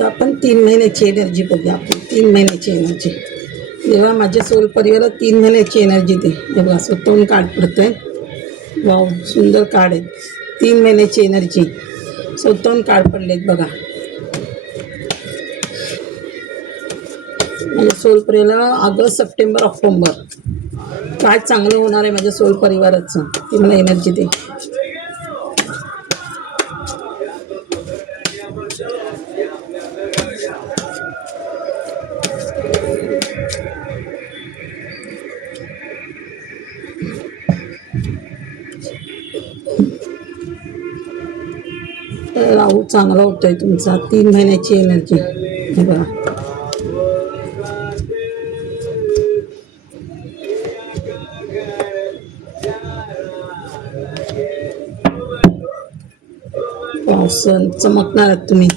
आता आपण 3 महिन्याची एनर्जी बघूया. आपण 3 महिन्याची एनर्जी जेव्हा माझ्या सोल परिवाराला 3 महिन्याची एनर्जी दे. हे बघा स्वतःहून कार्ड पडतं आहे. वाव सुंदर कार्ड आहेत. 3 महिन्याची एनर्जी स्वतःहून कार्ड पडलेत बघा. माझ्या सोल परिवाराला ऑगस्ट, सप्टेंबर, ऑक्टोबर काय चांगलं होणार आहे माझ्या सोल परिवाराचं ते मला एनर्जी दे. राहू चांगला होतोय तुमचा. 3 महिन्याची एनर्जी हे बघा. सण चमकणार आहात तुम्ही.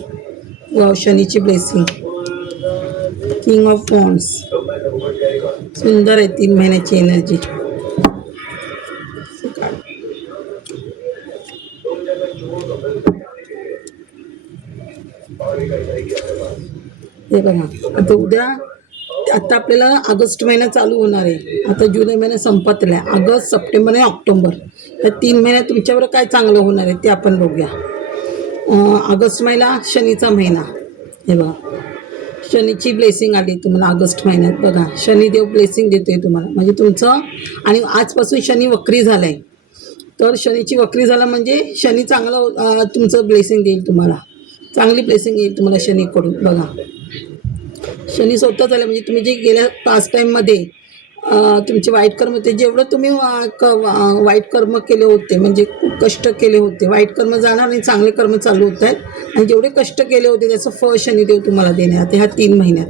वाव शनीची ब्लेसिंग. किंग ऑफ वॉन्ड्स सुंदर आहे. 3 महिन्याची एनर्जी हे बघा. आता उद्या आता आपल्याला ऑगस्ट महिना चालू होणार आहे. आता जुलै महिना संपतला आहे. ऑगस्ट, सप्टेंबर आणि ऑक्टोबर या 3 महिन्यात तुमच्यावर काय चांगलं होणार आहे ते आपण बघूया. ऑगस्ट महिना शनीचा महिना. हे बघा शनीची ब्लेसिंग आली तुम्हाला ऑगस्ट महिन्यात. बघा शनिदेव ब्लेसिंग देतोय तुम्हाला. म्हणजे तुमचं आणि आजपासून शनी वक्री झाला आहे. तर शनीची वक्री झाला म्हणजे शनी चांगलं तुमचं ब्लेसिंग देईल तुम्हाला. चांगली ब्लेसिंग येईल तुम्हाला शनीकडून. बघा शनी स्वतः झालं म्हणजे तुम्ही जे गेल्या पास्ट टाईममध्ये तुमचे वाईट कर्म होते. जेवढं तुम्ही वाईट कर्म केले होते म्हणजे खूप कष्ट केले होते. वाईट कर्म जाणार आणि चांगले कर्म चालू होत आहेत. आणि जेवढे कष्ट केले होते त्याचं फळ शनिदेव तुम्हाला देण्यात ह्या 3 महिन्यात.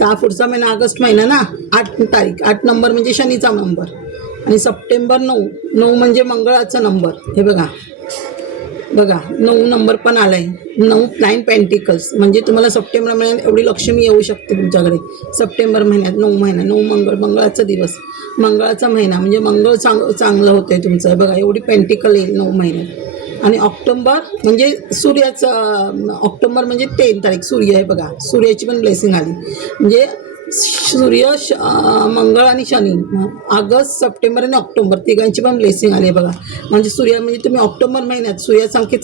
तर पुढचा महिना ऑगस्ट महिना ना. 8 तारीख 8 नंबर म्हणजे शनीचा नंबर. आणि सप्टेंबर 9 म्हणजे मंगळाचा नंबर. हे बघा बघा 9 नंबर पण आला आहे. 9 पेंटिकल्स म्हणजे तुम्हाला सप्टेंबर महिन्यात एवढी लक्ष्मी येऊ शकते तुमच्याकडे. सप्टेंबर महिन्यात 9 महिना 9 मंगळाचा दिवस मंगळाचा महिना म्हणजे मंगळ चांगलं होतं आहे तुमचं. बघा एवढी पेंटिकल येईल 9 महिन्यात. आणि ऑक्टोबर म्हणजे सूर्याचं. ऑक्टोबर म्हणजे 10 तारीख सूर्य आहे. बघा सूर्याची पण ब्लेसिंग आली म्हणजे सूर्य मंगळ आणि शनी. ऑगस्ट, सप्टेंबर आणि ऑक्टोबर तिघांची पण ब्लेसिंग आली आहे बघा. म्हणजे सूर्य म्हणजे तुम्ही ऑक्टोबर महिन्यात सूर्यासारखे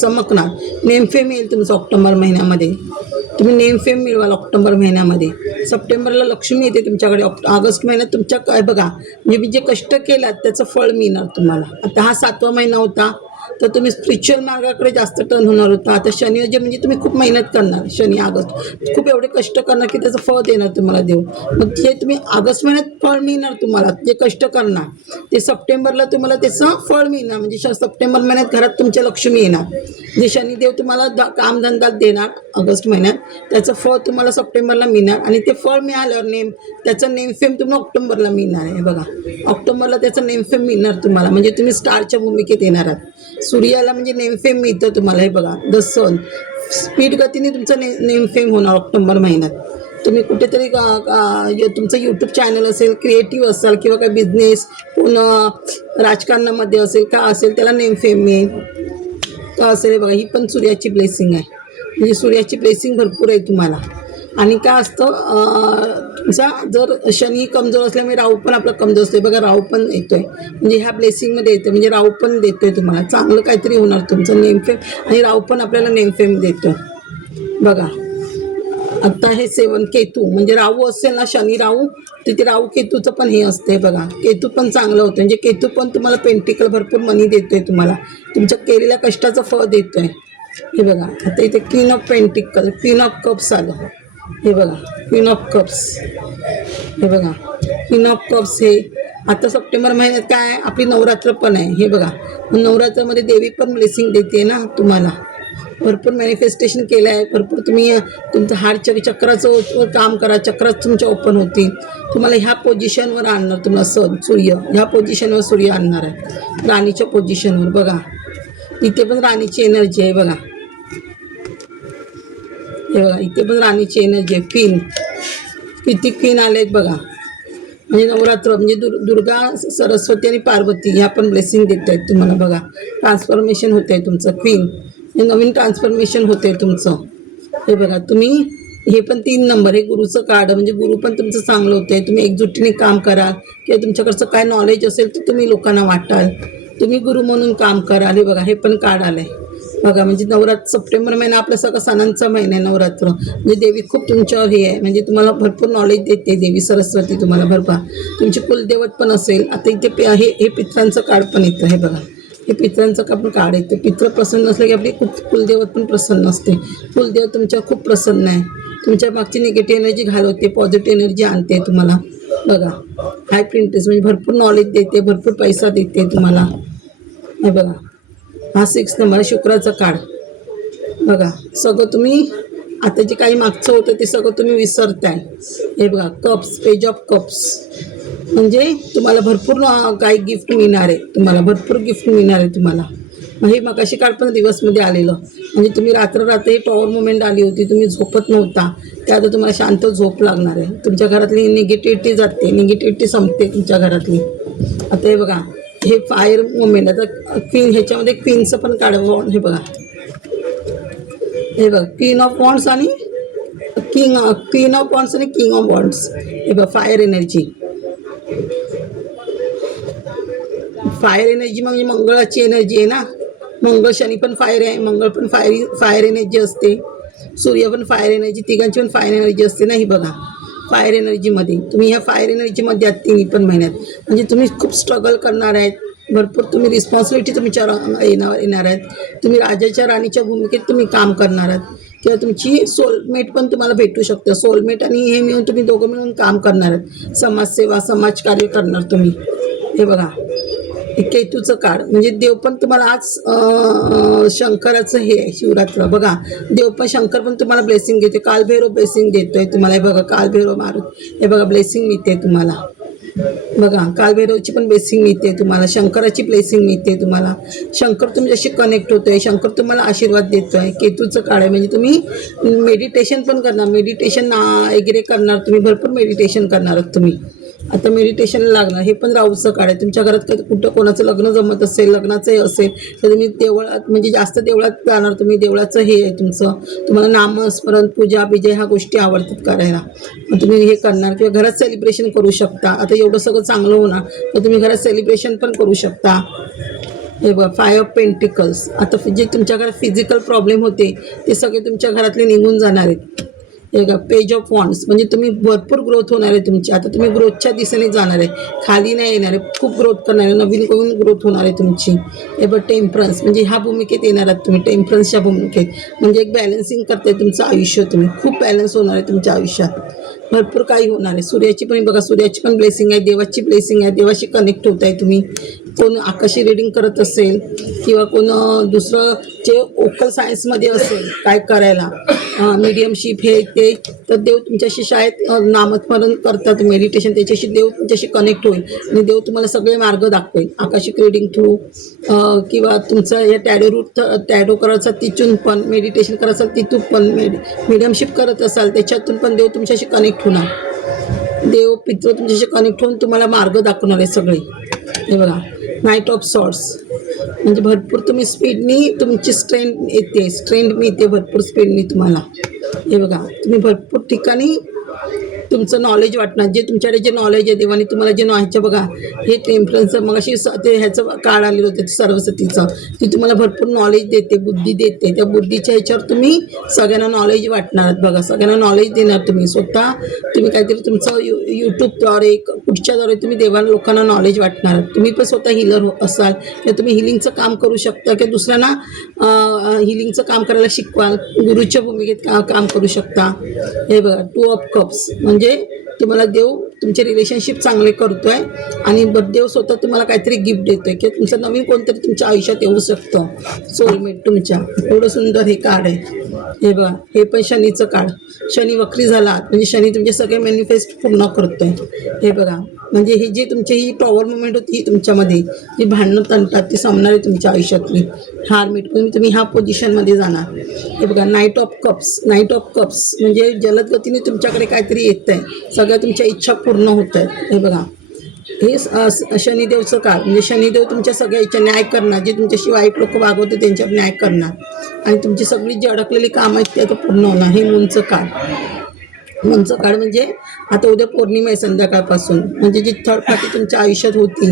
चमकणार. नेमफेम येईल तुमचं ऑक्टोबर महिन्यामध्ये. तुम्ही नेमफेम मिळवाल ऑक्टोबर महिन्यामध्ये. सप्टेंबरला लक्ष्मी येते तुमच्याकडे. ऑगस्ट महिन्यात तुमच्या काय बघा म्हणजे मी जे कष्ट केलात त्याचं फळ मिळणार तुम्हाला. आता हा 7वा महिना होता तर तुम्ही स्पिरिच्युअल मार्गाकडे जास्त टर्न होणार होता. आता शनी जे म्हणजे तुम्ही खूप मेहनत करणार. शनी ऑगस्ट खूप एवढे कष्ट करणार की त्याचं फळ देणार तुम्हाला देव. मग जे तुम्ही ऑगस्ट महिन्यात फळ मिळणार तुम्हाला जे कष्ट करणार ते सप्टेंबरला तुम्हाला त्याचं फळ मिळणार. म्हणजे सप्टेंबर महिन्यात घरात तुमच्या लक्ष्मी येणार. जे शनिदेव तुम्हाला कामधंदा देणार ऑगस्ट महिन्यात त्याचं फळ तुम्हाला सप्टेंबरला मिळणार. आणि ते फळ मिळाल्यावर त्याचं नेमफेम तुम्हाला ऑक्टोबरला मिळणार आहे. बघा ऑक्टोबरला त्याचं नेमफेम मिळणार तुम्हाला. म्हणजे तुम्ही स्टारच्या भूमिकेत येणार आहात. सूर्याला म्हणजे नेमफेम मिळतं तुम्हाला. हे बघा द सन स्पीड गतीने तुमचं नेमफेम होणार ऑक्टोबर महिन्यात. तुम्ही कुठेतरी तुमचं यूट्यूब चॅनल असेल क्रिएटिव्ह असाल किंवा काय बिझनेस पुन्हा राजकारणामध्ये असेल का असेल त्याला नेमफेम मिळेल का असेल. हे बघा ही पण सूर्याची ब्लेसिंग आहे. म्हणजे सूर्याची ब्लेसिंग भरपूर आहे तुम्हाला. आणि काय असतं तुमचा जर शनी कमजोर असल्यामुळे राहू पण आपला कमजोर असतो. बघा राहू पण येतोय म्हणजे ह्या ब्लेसिंगमध्ये येतो. म्हणजे राहू पण देतोय तुम्हाला. चांगलं काहीतरी होणार तुमचं नेमफेम. आणि राहू पण आपल्याला नेमफेम देतो. बघा आता हे 7 केतू म्हणजे राहू असेल ना शनी राहू तिथे राहू केतूचं पण हे असते. बघा केतू पण चांगलं होतं. म्हणजे केतू पण तुम्हाला पेंटिकल भरपूर मनी देतोय तुम्हाला. तुमच्या केलेल्या कष्टाचं फळ देतोय. हे बघा आता इथे queen of pentacle queen of cups आलं. हे बघा क्वीन ऑफ कप्स. हे बघा क्वीन ऑफ कप्स. हे आता सप्टेंबर महिन्यात काय आपली नवरात्र पण आहे. हे बघा नवरात्रामध्ये देवी पण ब्लेसिंग देते ना तुम्हाला. भरपूर मॅनिफेस्टेशन केलं आहे. भरपूर तुम्ही तुमचं हार्ट चक्राचं काम करा. चक्रात तुमच्या ओपन होतील. तुम्हाला ह्या पोझिशनवर आणणार तुम्हाला सूर्य. ह्या पोझिशनवर सूर्य आणणार आहे राणीच्या पोझिशनवर. बघा इथे पण राणीची एनर्जी आहे. बघा हे बघा इथे पण राणीची एनर्जी आहे. क्वीन किती क्वीन आले आहेत बघा. म्हणजे नवरात्र म्हणजे दुर्गा सरस्वती आणि पार्वती ह्या पण ब्लेसिंग देत आहेत तुम्हाला. बघा ट्रान्सफॉर्मेशन होतं आहे तुमचं. क्वीन हे नवीन ट्रान्सफॉर्मेशन होतं आहे तुमचं. हे बघा तुम्ही हे पण 3 नंबर हे गुरुचं कार्ड म्हणजे गुरु पण तुमचं चांगलं होतंय. तुम्ही एकजुटीने काम कराल किंवा तुमच्याकडचं काय नॉलेज असेल ते तुम्ही लोकांना वाटाल. तुम्ही गुरु म्हणून काम कराल. हे बघा हे पण कार्ड आलंय बघा. म्हणजे सप्टेंबर महिना आपला सगळा सणांचा महिना आहे, नवरात्र. म्हणजे देवी खूप तुमच्यावर हे आहे, म्हणजे तुम्हाला भरपूर नॉलेज देते देवी सरस्वती तुम्हाला भरपूर. तुमची कुलदेवत पण असेल. आता इथे हे पित्रांचं कार्ड पण येतं. हे बघा हे पित्रांचं पण कार्ड येतं. पित्र प्रसन्न असलं की आपली कुलदेवत पण प्रसन्न असते. कुलदेवत तुमच्यावर खूप प्रसन्न आहे. तुमच्या मागची निगेटिव्ह एनर्जी घालवते, पॉझिटिव्ह एनर्जी आणते तुम्हाला. बघा हाय प्रिंटेस म्हणजे भरपूर नॉलेज देते, भरपूर पैसा देते तुम्हाला. हे बघा हा 6 नंबर शुक्राचा कार्ड. बघा सगळं तुम्ही आता जे काही मागचं होतं ते सगळं तुम्ही विसरताय. हे बघा कप्स, पेज ऑफ कप्स म्हणजे तुम्हाला भरपूर काही गिफ्ट मिळणार आहे. तुम्हाला भरपूर गिफ्ट मिळणार आहे तुम्हाला. हे मगाशी कार्ड पण दिवसमध्ये आलेलं. म्हणजे तुम्ही रात्र ही टॉवर मुवमेंट आली होती, तुम्ही झोपत नव्हता, ते आता तुम्हाला शांत झोप लागणार आहे. तुमच्या घरातली निगेटिव्हिटी जाते, निगेटिव्हिटी संपते तुमच्या घरातली. आता हे बघा हे फायर मुवमेंट. आता क्वीन ह्याच्यामध्ये क्वीनचं पण कार्ड. हे बघा हे बघा क्वीन ऑफ वॉन्ड्स आणि क्वीन ऑफ वॉन्ड्स आणि किंग ऑफ वॉन्ड्स. हे बघा फायर एनर्जी. फायर एनर्जी म्हणजे मंगळाची एनर्जी आहे ना. मंगळ शनी पण फायर आहे, मंगळ पण फायर एनर्जी असते, सूर्य पण फायर एनर्जी, तिघांची पण फायर एनर्जी असते ना. ही बघा फायर एनर्जीमध्ये तुम्ही ह्या फायर एनर्जीमध्ये आहात 3 पण महिन्यात. म्हणजे तुम्ही खूप स्ट्रगल करणार आहेत. भरपूर तुम्ही रिस्पॉन्सिबिलिटी तुमच्यावर येणार आहेत. तुम्ही राजाच्या राणीच्या भूमिकेत तुम्ही काम करणार आहात किंवा तुमची सोलमेट पण तुम्हाला भेटू शकतं. सोलमेट आणि हे मिळून तुम्ही दोघं मिळून काम करणार आहेत. समाजसेवा, समाजकार्य करणार तुम्ही. हे बघा हे केतूचं कार्ड म्हणजे देव पण तुम्हाला आज शंकराचं हे आहे शिवरात्र. बघा देव पण शंकर पण तुम्हाला ब्लेसिंग देते. कालभैरव ब्लेसिंग देतोय तुम्हाला. हे बघा कालभैरव मारुत. हे बघा ब्लेसिंग मिळते तुम्हाला. बघा कालभैरवची पण ब्लेसिंग मिळते तुम्हाला, शंकराची ब्लेसिंग मिळते तुम्हाला. शंकर तुमच्याशी कनेक्ट होतोय, शंकर तुम्हाला आशीर्वाद देतोय. केतूचं कार्ड आहे म्हणजे तुम्ही मेडिटेशन पण करणार, मेडिटेशन वगैरे करणार तुम्ही, भरपूर मेडिटेशन करणार आहात तुम्ही. आता मेडिटेशनला लागणार. हे पण राहूचं कार्ड आहे. तुमच्या घरात कुठं कोणाचं लग्न जमत असेल, लग्नाचं हे असेल तर तुम्ही देवळात म्हणजे जास्त देवळात जाणार तुम्ही. देवळाचं हे आहे तुमचं. तुम्हाला नामस्मरण, पूजा बिजा ह्या गोष्टी आवडतात करायला, मग तुम्ही हे करणार. किंवा घरात सेलिब्रेशन करू शकता. आता एवढं सगळं चांगलं होणार तर तुम्ही घरात सेलिब्रेशन पण करू शकता. हे बघा 5 ऑफ पेंटिकल्स. आता जे तुमच्या घरात फिजिकल प्रॉब्लेम होते ते सगळे तुमच्या घरातले निघून जाणार आहेत. हे बघा पेज ऑफ वॉन्ड्स म्हणजे तुम्ही भरपूर ग्रोथ होणार आहे तुमची. आता तुम्ही ग्रोथच्या दिशेने जाणार आहे, खाली नाही येणार आहे. खूप ग्रोथ करणार आहे, नवीन ग्रोथ होणार आहे तुमची. हे बघ टेम्परन्स म्हणजे ह्या भूमिकेत येणार आहात तुम्ही, टेम्परन्सच्या भूमिकेत. म्हणजे एक बॅलन्सिंग करताय तुमचं आयुष्य. तुम्ही खूप बॅलन्स होणार आहे तुमच्या आयुष्यात. भरपूर काही होणार आहे. सूर्याची पण बघा, सूर्याची पण ब्लेसिंग आहे, देवाची ब्लेसिंग आहे. देवाशी कनेक्ट होत आहे तुम्ही. कोण आकाशी रिडिंग करत असेल किंवा कोण दुसरं जे ओकल सायन्समध्ये असेल काय करायला, मीडियमशिप हे ते, तर देव तुमच्याशी शाळेत नामस्मरण करतात मेडिटेशन, त्याच्याशी देव तुमच्याशी कनेक्ट होईल आणि देव तुम्हाला सगळे मार्ग दाखवेल. आकाशिक रिडिंग थ्रू किंवा तुमचं या टॅडो करायचा तिथून पण, मेडिटेशन करायचं तिथून पण, मीडियमशिप करत असाल त्याच्यातून पण देव तुमच्याशी कनेक्ट होणार. देव पित्र तुमच्याशी कनेक्ट होऊन तुम्हाला मार्ग दाखवणार आहे सगळे. हे बघा नाईट ऑफ सॉर्ड्स म्हणजे भरपूर तुम्ही स्पीडनी तुमची स्ट्रेंथ येते, स्ट्रेंथ मिळते भरपूर स्पीडनी तुम्हाला. हे बघा तुम्ही भरपूर ठिकाणी तुमचं नॉलेज वाटणार. जे तुमच्याकडे जे नॉलेज आहे देवाने तुम्हाला जे ह्याचं बघा हे टेम्परन्सचं मग अशी ते ह्याचं काळ आलेलं होतं सरस्वतीचं, ती तुम्हाला भरपूर नॉलेज देते, बुद्धी देते. त्या बुद्धीच्या ह्याच्यावर तुम्ही सगळ्यांना नॉलेज वाटणार. बघा सगळ्यांना नॉलेज देणार तुम्ही. स्वतः तुम्ही काहीतरी तुमचं यूट्यूबद्वारे कुठच्याद्वारे तुम्ही देवाला लोकांना नॉलेज वाटणार. तुम्ही पण स्वतः हिलर असाल किंवा तुम्ही हिलिंगचं काम करू शकता किंवा दुसऱ्यांना हिलिंगचं काम करायला शिकवाल, गुरुच्या भूमिकेत काम करू शकता. हे बघा 2 ऑफ कप्स म्हणजे तुम्हाला देव तुमचे रिलेशनशिप चांगले करतोय आणि देव स्वतः तुम्हाला काहीतरी गिफ्ट देतोय किंवा तुमचं नवीन कोणतरी तुमच्या आयुष्यात येऊ शकतं, सोलमेट तुमच्या. एवढं सुंदर हे कार्ड आहे. हे बघा हे पण शनीचं कार्ड. शनी वक्री झाला म्हणजे शनी तुमचे सगळे मॅनिफेस्ट पूर्ण करतोय. हे बघा म्हणजे ही जी तुमची ही पॉवर मुवमेंट होती ही तुमच्यामध्ये जी भांडणं तणतात ती संपणार आहे तुमच्या आयुष्यातली. हार्मीट म्हणजे तुम्ही ह्या पोझिशनमध्ये जाणार. हे बघा night of cups. Night of cups म्हणजे जलद गतीने तुमच्याकडे काहीतरी येत आहे, सगळ्या तुमच्या इच्छा पूर्ण होत आहेत. हे बघा हे शनिदेवचं काळ म्हणजे शनिदेव तुमच्या सगळ्या इच्छा न्याय करणार, जे तुमच्याशी वाईट लोक वागवते त्यांच्यावर न्याय करणार आणि तुमची सगळी जी अडकलेली कामं आहेत ते आता पूर्ण होणार. हे मूनचं काळ. मूनचं काळ म्हणजे आता उद्या पौर्णिमा आहे संध्याकाळपासून, म्हणजे जी थर्ड पार्टी तुमच्या आयुष्यात होती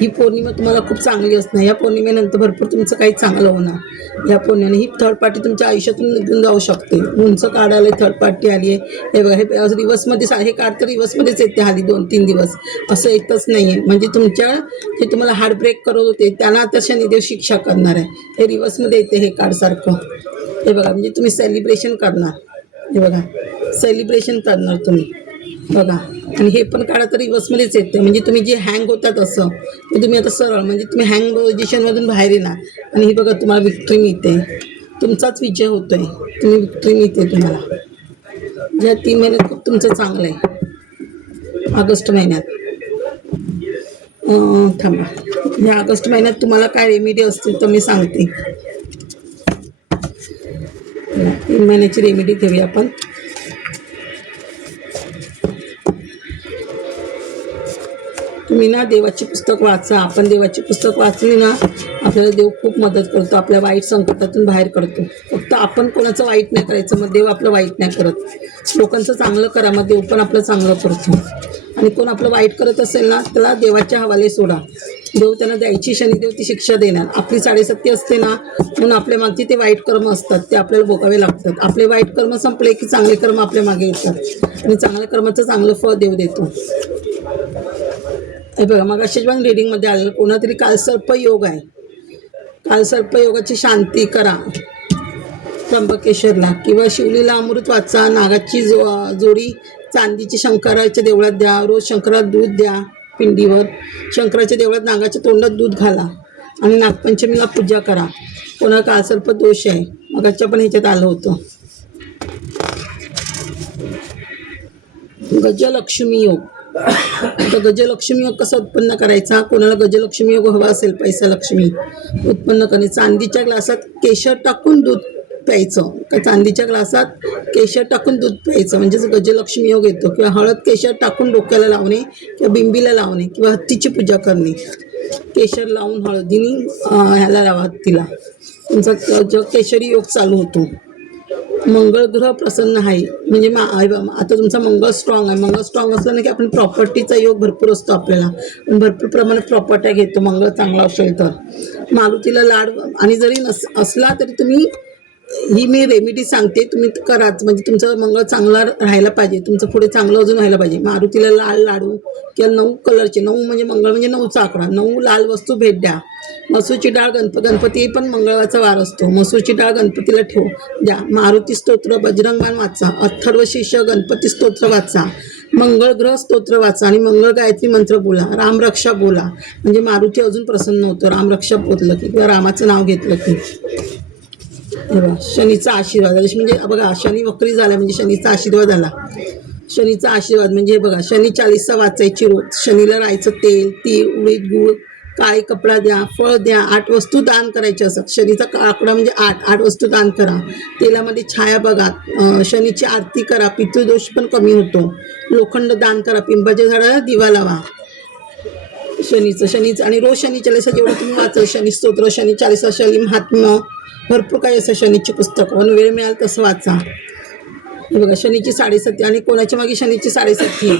ही पौर्णिमा तुम्हाला खूप चांगली असणार. या पौर्णिमेनंतर भरपूर तुमचं काही चांगलं होणार. या पौर्णिमेने ही थर्ड पार्टी तुमच्या आयुष्यातून निघून जाऊ शकते. मूनचं काळ आलं, थर्ड पार्टी आली आहे. हे बघा, हे रिवर्समध्ये हे काळ तर रिवर्समध्येच येते हल्ली 2-3 दिवस, असं येतच नाही आहे. म्हणजे तुमच्या जे तुम्हाला हार्ट ब्रेक करत होते त्यांना आता शनिदेव शिक्षा करणार आहे. हे रिवर्समध्ये येते हे काळ सारखं. हे बघा, म्हणजे तुम्ही सेलिब्रेशन करणार. हे बघा, सेलिब्रेशन करणार तुम्ही बघा. आणि हे पण काळ आता रिवर्समध्येच येते, म्हणजे तुम्ही जे हँग होतात असं ते तुम्ही आता सरळ, म्हणजे तुम्ही हँग पोझिशनमधून बाहेर येणार. आणि हे बघा, तुम्हाला विक्ट्री मिळते, तुमचाच विजय होतोय, तुम्ही विक्ट्री मिळते तुम्हाला. या 3 महिन्यात खूप तुमचं चांगलं आहे. ऑगस्ट महिन्यात थांबा, या ऑगस्ट महिन्यात तुम्हाला काय रेमेडी असतील तर मी सांगते. 3 महिन्याची रेमेडी घेऊया आपण. तुम्ही ना देवाची पुस्तक वाचा. आपण देवाची पुस्तक वाचली ना आपल्याला देव खूप मदत करतो, आपल्या वाईट संकटातून बाहेर करतो. फक्त आपण कोणाचं वाईट नाही करायचं, मग देव आपलं वाईट नाही करत. लोकांचं चांगलं करा, मग देव पण आपलं चांगलं करतो. आणि कोण आपलं वाईट करत असेल ना त्याला देवाच्या हवाले सोडा, देव त्यांना द्यायची, शनिदेव ती शिक्षा देणार. आपली 7:30 असते ना म्हणून आपल्या मागची ते वाईट कर्म असतात ते आपल्याला भोगावे लागतात. आपले वाईट कर्म संपले की चांगले कर्म आपल्या मागे येतात आणि चांगल्या कर्माचं चांगलं फळ देव देतो. हे बघा, मग अशाच पण रीडिंगमध्ये आलेलं कोणातरी कालसर्पयोग आहे. कालसर्पयोगाची शांती करा त्र्यंबकेश्वरला, किंवा शिवलीला अमृत वाचा. नागाची जोडी चांदीची शंकराच्या देवळात द्या. रोज शंकराला दूध द्या पिंडीवर. शंकराच्या देवळात नागाच्या तोंडात दूध घाला आणि नागपंचमीला पूजा करा. कोणाला कालसर्प दोष आहे मगाच्या पण ह्याच्यात आलं होतं. गजलक्ष्मी योग. आता गजलक्ष्मी योग कसा उत्पन्न करायचा? कोणाला गजलक्ष्मी योग हवा असेल, पैसा लक्ष्मी उत्पन्न करणे, चांदीच्या ग्लासात केशर टाकून दूध प्यायचं. का चांदीच्या ग्लासात केशर टाकून दूध प्यायचं म्हणजेच गजलक्ष्मी योग येतो. किंवा हळद केशर टाकून डोक्याला लावणे किंवा बिंबीला लावणे किंवा हत्तीची पूजा करणे. केशर लावून हळदीने ह्याला लावा हत्तीला, तुमचा केशरी योग चालू होतो. मंगळ ग्रह प्रसन्न आहे म्हणजे आता तुमचा मंगळ स्ट्रॉंग आहे. मंगळ स्ट्रॉंग असलं ना की आपण प्रॉपर्टीचा योग भरपूर असतो आपल्याला, भरपूर प्रमाणात प्रॉपर्ट्या घेतो मंगळ चांगला असेल तर. मारुतीला लाड, आणि जरी असला तरी तुम्ही ही मी रेमेडी सांगते तुम्ही कराच, म्हणजे तुमचं मंगळ चांगला राहायला पाहिजे, तुमचं पुढे चांगलं अजून व्हायला पाहिजे. मारुतीला लाल लाडू किंवा 9 कलरचे, 9 म्हणजे मंगळ म्हणजे 9चा आकडा, 9 लाल वस्तू भेट द्या. मसूरची डाळ गणपती पण मंगळवारचा वार असतो, मसूरची डाळ गणपतीला ठेव द्या. मारुती स्तोत्र, बजरंगबाण वाचा, अथर्व शीर्ष गणपती स्तोत्र वाचा, मंगळ ग्रह स्तोत्र वाचा आणि मंगळ गायत्री मंत्र बोला. रामरक्षा बोला म्हणजे मारुती अजून प्रसन्न होतो. रामरक्षा बोललं की किंवा रामाचं नाव घेतलं की. शनीचा आशीर्वाद म्हणजे बघा, शनी वक्री झाला म्हणजे शनीचा आशीर्वाद आला. शनीचा आशीर्वाद म्हणजे बघा, शनी 40 वाचायची रोज. शनीला राहायचं तेल, तीळ, उडीद, गूळ, काळे कपडा द्या, फळ द्या. 8 वस्तू दान करायच्या असतात. शनीचा आकडा म्हणजे 8 वस्तू दान करा. तेलामध्ये छाया बघा. शनीची आरती करा, पितृदोष पण कमी होतो. लोखंड दान करा. पिंपाच्या झाडाला दिवा लावा. शनीचं आणि रोज शनी चालीसा जेवढं तुम्ही वाचा, शनी स्तोत्र, शनी चालीसा, शनी महात्म्य, भरपूर काही असं शनीची पुस्तकं, पण वेळ मिळाल तसं वाचा. हे बघा, शनीची 7:30 आणि कोणाच्या मागे शनीची 7:30 आहे.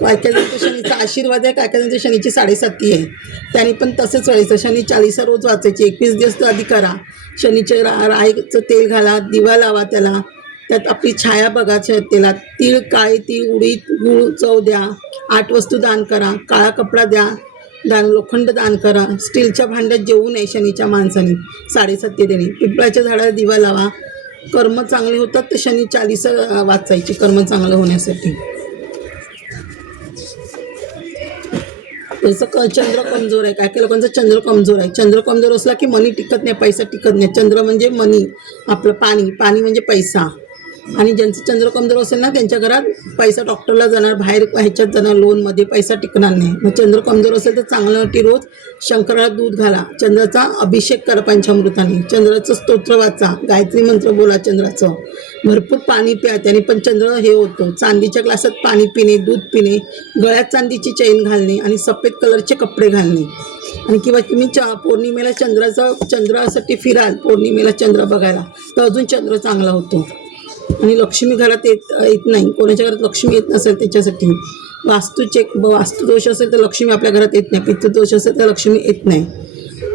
काय काय जणांचा शनीचा आशीर्वाद आहे, काय काय जणांच्या शनीची 7:30 आहे. त्यांनी पण तसंच व्हायचं. शनी चालीसा रोज वाचायची. 21 दिवस आधी करा. शनीच्या राईचं तेल घाला, दिवा लावा त्याला. त्यात आपली छाया बघा तेलात. तीळ, काळे तीळ, उडीद, गूळ, चव द्या. 8 वस्तू दान करा. काळा कपडा द्या दान. लोखंड दान करा. स्टीलच्या भांड्यात जेवू नये शनीच्या माणसाने. 7:30 देणे. पिंपळाच्या झाडाला दिवा लावा. कर्म चांगले होतात तर शनी चालीसा वाचायची कर्म चांगलं होण्यासाठी. त्याचं चंद्र कमजोर आहे. काय काय लोकांचा चंद्र कमजोर आहे. चंद्र कमजोर असला की मनी टिकत नाही, पैसा टिकत नाही. चंद्र म्हणजे मनी, आपलं पाणी, पाणी म्हणजे पैसा. आणि ज्यांचं चंद्र कमजोर असेल ना त्यांच्या घरात पैसा डॉक्टरला जाणार, बाहेर ह्याच्यात जाणार, लोनमध्ये पैसा टिकणार नाही. मग चंद्र कमजोर असेल तर चांगल्यासाठी रोज शंकराला दूध घाला, चंद्राचा अभिषेक करा पंचामृताने, चंद्राचं स्तोत्र वाचा, गायत्री मंत्र बोला चंद्राचं, भरपूर पाणी प्या, त्याने पण चंद्र हे होतो. चांदीच्या ग्लासात पाणी पिणे, दूध पिणे, गळ्यात चांदीची चैन घालणे आणि सफेद कलरचे कपडे घालणे. आणि किंवा तुम्ही पौर्णिमेला चंद्रासाठी फिराल, पौर्णिमेला चंद्र बघायला, तर अजून चंद्र चांगला होतो. आणि लक्ष्मी घरात येत नाही, कोणाच्या घरात लक्ष्मी येत नसेल त्याच्यासाठी वास्तुदोष असेल तर लक्ष्मी आपल्या घरात येत नाही, पितृदोष असेल तर लक्ष्मी येत नाही.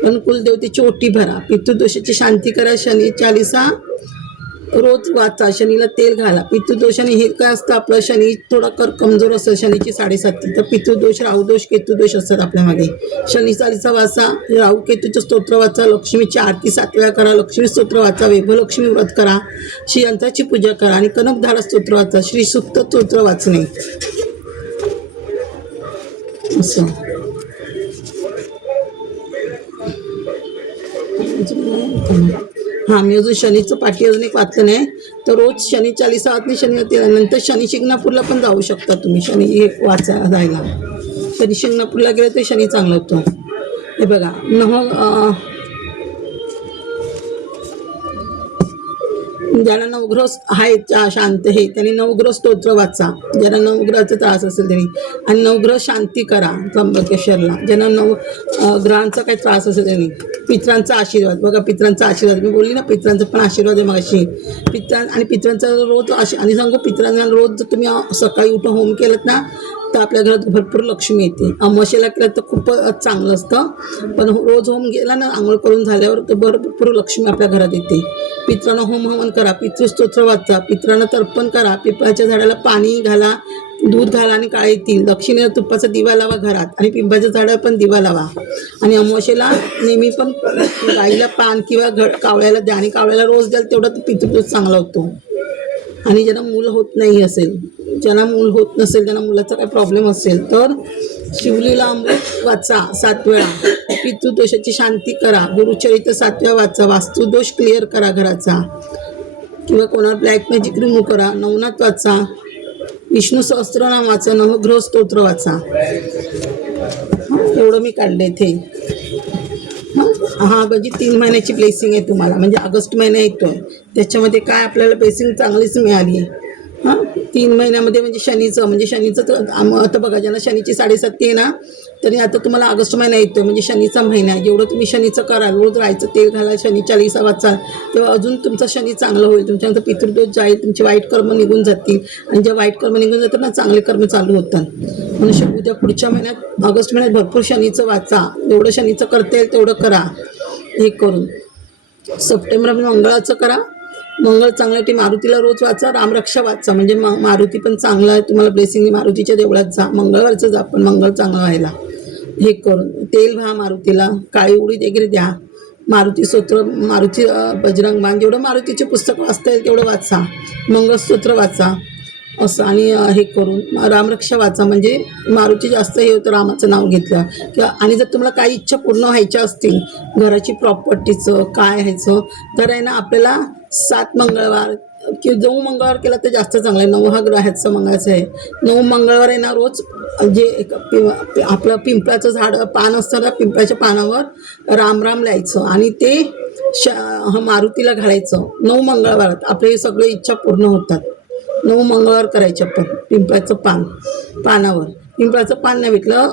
पण कुलदेवतेची ओटी भरा, पितृदोषाची शांती करा, शनी चालीसा रोज वाचा, शनीला तेल घाला. पितृदोषाने हे काय असतं, आपलं शनी थोडा कमजोर असतं, शनीची 7.5 तर पितृदोष, राहुदोष, केतुदोष असतात आपल्यामध्ये. शनी चालीसा वाचा, राहू केतूचं स्तोत्र वाचा, लक्ष्मीची आरती 7 वेळा करा, लक्ष्मी स्तोत्र वाचा, वैभवलक्ष्मी व्रत करा, श्री यंत्राची पूजा करा आणि कनकधारा स्तोत्र वाचा, श्री सुक्त स्तोत्र वाचणे असं. हां, मी अजून शनीचं पाठी अजून एक वाचलं नाही, तर रोज शनी चालीसा वाचणे, नंतर शनी शिंगणापूरला पण जाऊ शकता तुम्ही, शनी हे जायला. शनी शिंगणापूरला गेलं तर शनी चांगला होतो. हे बघा, ज्यांना नवग्रह आहेत शांत हे त्यांनी नवग्रह स्तोत्र वाचा, ज्यांना नवग्रहाचा त्रास असेल त्यांनी, आणि नवग्रह शांती करा त्र्यंबकेश्वरला. ज्यांना ग्रहांचा काही त्रास असेल त्यांनी पितरांचा आशीर्वाद बघा, पितरांचा आशीर्वाद मी बोलली ना, पितरांचा पण आशीर्वाद आहे मगाशी. पितरांचा रोज आणि सांगू, पितरांना रोज जर तुम्ही सकाळी उठून होम केलं ना तर आपल्या घरात भरपूर लक्ष्मी येते. अमावस्येला केलं तर खूपच चांगलं असतं, पण रोज होम गेला ना आंघोळ करून झाल्यावर तर भरपूर लक्ष्मी आपल्या घरात येते. पितरांना होम हवन करा, पितृस्तोत्र वाचा, पितरांना तर्पण करा, पिंपळाच्या झाडाला पाणी घाला, दूध घाला आणि काळे तीळ, दक्षिणेला तुपाचा दिवा लावा घरात आणि पिंपळाच्या झाडाला पण दिवा लावा. आणि अमावस्येला नेहमी पण गाईला पान किंवा कावळ्याला द्या, आणि कावळ्याला रोज द्याल तेवढा पितृदोष चांगला होतो. आणि ज्यांना मूल होत नाही असेल, ज्यांना मूल होत नसेल, ज्यांना मुलाचा काही प्रॉब्लेम असेल तर शिवलीला अमृत वाचा 7 वेळा, पितृदोषाची शांती करा, गुरुचरित्र 7 वेळा वाचा, वास्तुदोष क्लिअर करा घराचा, किंवा कोणाला ब्लॅक मॅजिक रिमूव्ह करा, नवनाथ वाचा, विष्णू सहस्त्रनाम वाचा, नवग्रह स्तोत्र वाचा. एवढं मी काढलं इथे. हां, म्हणजे 3 महिन्याची ब्लेसिंग आहे तुम्हाला, म्हणजे ऑगस्ट महिना येतोय त्याच्यामध्ये काय आपल्याला ब्लेसिंग चांगलीच मिळाली आहे. हां, 3 महिन्यामध्ये म्हणजे शनीचं तर आता बघा, ज्यांना शनीची 7.5 आहे ना, तरी आता तुम्हाला ऑगस्ट महिना येतोय म्हणजे शनीचा महिना आहे. जेवढं तुम्ही शनीचं कराल, रोज राहायचं, तेल घाला, शनी चालीसा वाचाल, तेव्हा अजून तुमचा शनी चांगलं होईल. तुमच्यानंतर पितृदोष जाईल, तुमचे वाईट कर्म निघून जातील, आणि जे वाईट कर्म निघून जातात ना चांगले कर्म चालू होतात. म्हणून उद्या पुढच्या महिन्यात ऑगस्ट महिन्यात भरपूर शनीचं वाचा, जेवढं शनीचं करता येईल तेवढं करा. हे करून सप्टेंबरमध्ये मंगळाचं करा, मंगळ चांगल्यासाठी मारुतीला रोज वाचा, रामरक्षा वाचा, म्हणजे मारुती पण चांगला आहे तुम्हाला ब्लेसिंग. मारुतीच्या देवळात जा, मंगळवारचं जा, पण मंगळ चांगलं व्हायला. हे करून तेल व्हा मारुतीला, काळी उडीद वगैरे द्या, मारुती स्तोत्र, मारुती बजरंग बाण, जेवढं मारुतीचे पुस्तक वाचता येईल तेवढं वाचा, मंगळस्तोत्र वाचा असं. आणि हे करून रामरक्षा वाचा, म्हणजे मारुती जास्त हे होतं रामाचं नाव घेतलं किंवा. आणि जर तुम्हाला काही इच्छा पूर्ण व्हायच्या असतील, घराची प्रॉपर्टीचं काय ह्याचं, तर आहे ना आपल्याला 7 मंगळवार किंवा 9 मंगळवार केला तर जास्त चांगलं आहे. 9 हा ग्रहाचं मंगळाचं आहे. 9 मंगळवार आहे ना, रोज जे आपलं पिंपळाचं झाड पान असतं ना, पिंपळाच्या पानावर राम राम लिहायचं आणि ते मारुतीला घालायचं. 9 मंगळवारात आपले सगळे इच्छा पूर्ण होतात. 9 मंगळवार करायचे आपण. पिंपळाचं पानावर पिंपळाचं पान नाही भेटलं,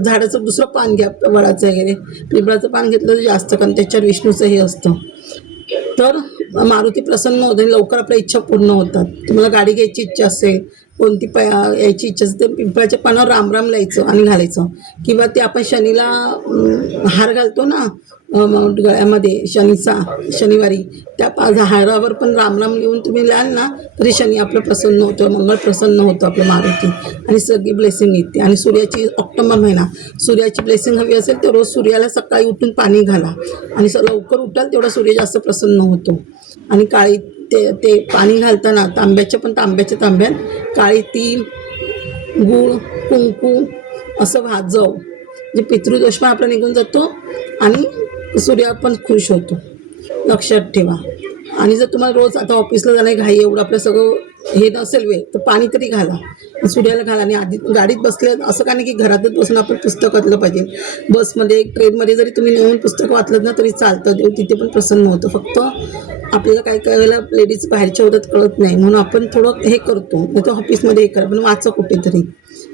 झाडाचं दुसरं पान घ्या, वडाचं वगैरे. पिंपळाचं पान घेतलं तर जास्त, कारण त्याच्यावर विष्णूचं हे असतं, तर मारुती प्रसन्न होते आणि लवकर आपल्या इच्छा पूर्ण होतात. तुम्हाला गाडी घ्यायची इच्छा असेल, कोणती यायची इच्छा असेल, तर पिंपळाच्या पानावर रामराम लिहायचं आणि घालायचं. किंवा ते आपण शनीला हार घालतो ना गळ्यामध्ये शनिवारी, त्या हारावर पण रामराम लिहून तुम्ही लिहाल ना, तरी शनी आपलं प्रसन्न होतं, मंगळ प्रसन्न होतं आपलं मारुती, आणि सगळी ब्लेसिंग येते. आणि सूर्याची ऑक्टोबर महिना, सूर्याची ब्लेसिंग हवी असेल तर रोज सूर्याला सकाळी उठून पाणी घाला, आणि लवकर उठाल तेवढा सूर्य जास्त प्रसन्न होतो. आणि काळी ते पाणी घालताना तांब्याच्या तांब्यात काळी तीळ, गूळ, कुंकू असं भाजव, म्हणजे पितृदोष पण आपला निघून जातो आणि सूर्य पण खुश होतो. लक्षात ठेवा. आणि जर तुम्हाला रोज आता ऑफिसला जाणं घाई एवढं आपलं सगळं हे नसेल वेळ तर पाणी तरी घाला, सूर्याला घाला. आणि आधी गाडीत बसले असं का नाही की घरातच बसून आपण पुस्तक वाचलं पाहिजे. बसमध्ये ट्रेनमध्ये जरी तुम्ही नेऊन पुस्तक वाचलं ना तरी चालतं, देव तिथे पण प्रसन्न होतं. फक्त आपल्याला काय काय वेळेला लेडीज बाहेरच्या होतात कळत नाही, म्हणून आपण थोडं हे करतो. नाही तर ऑफिसमध्ये हे करा, पण वाचा कुठेतरी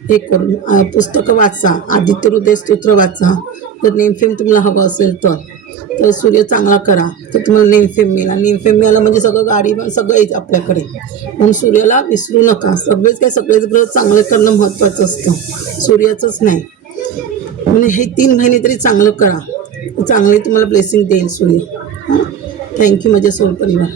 हे करून पुस्तकं वाचा. आदित्य हृदय स्तोत्र वाचा. जर नेमफेम तुम्हाला हवं असेल तर सूर्य चांगला करा तर तुम्हाला नेमफेम मिळेल. आणि नेमफेम मिळाला म्हणजे सगळं गाडी सगळं येईल आपल्याकडे. म्हणून सूर्याला विसरू नका. सगळेच ग्रह चांगलं करणं महत्त्वाचं असतं, सूर्याचंच नाही. म्हणजे हे 3 महिने तरी चांगलं करा, चांगले तुम्हाला ब्लेसिंग देईल सूर्य. थँक्यू माझ्या सोल परिवार.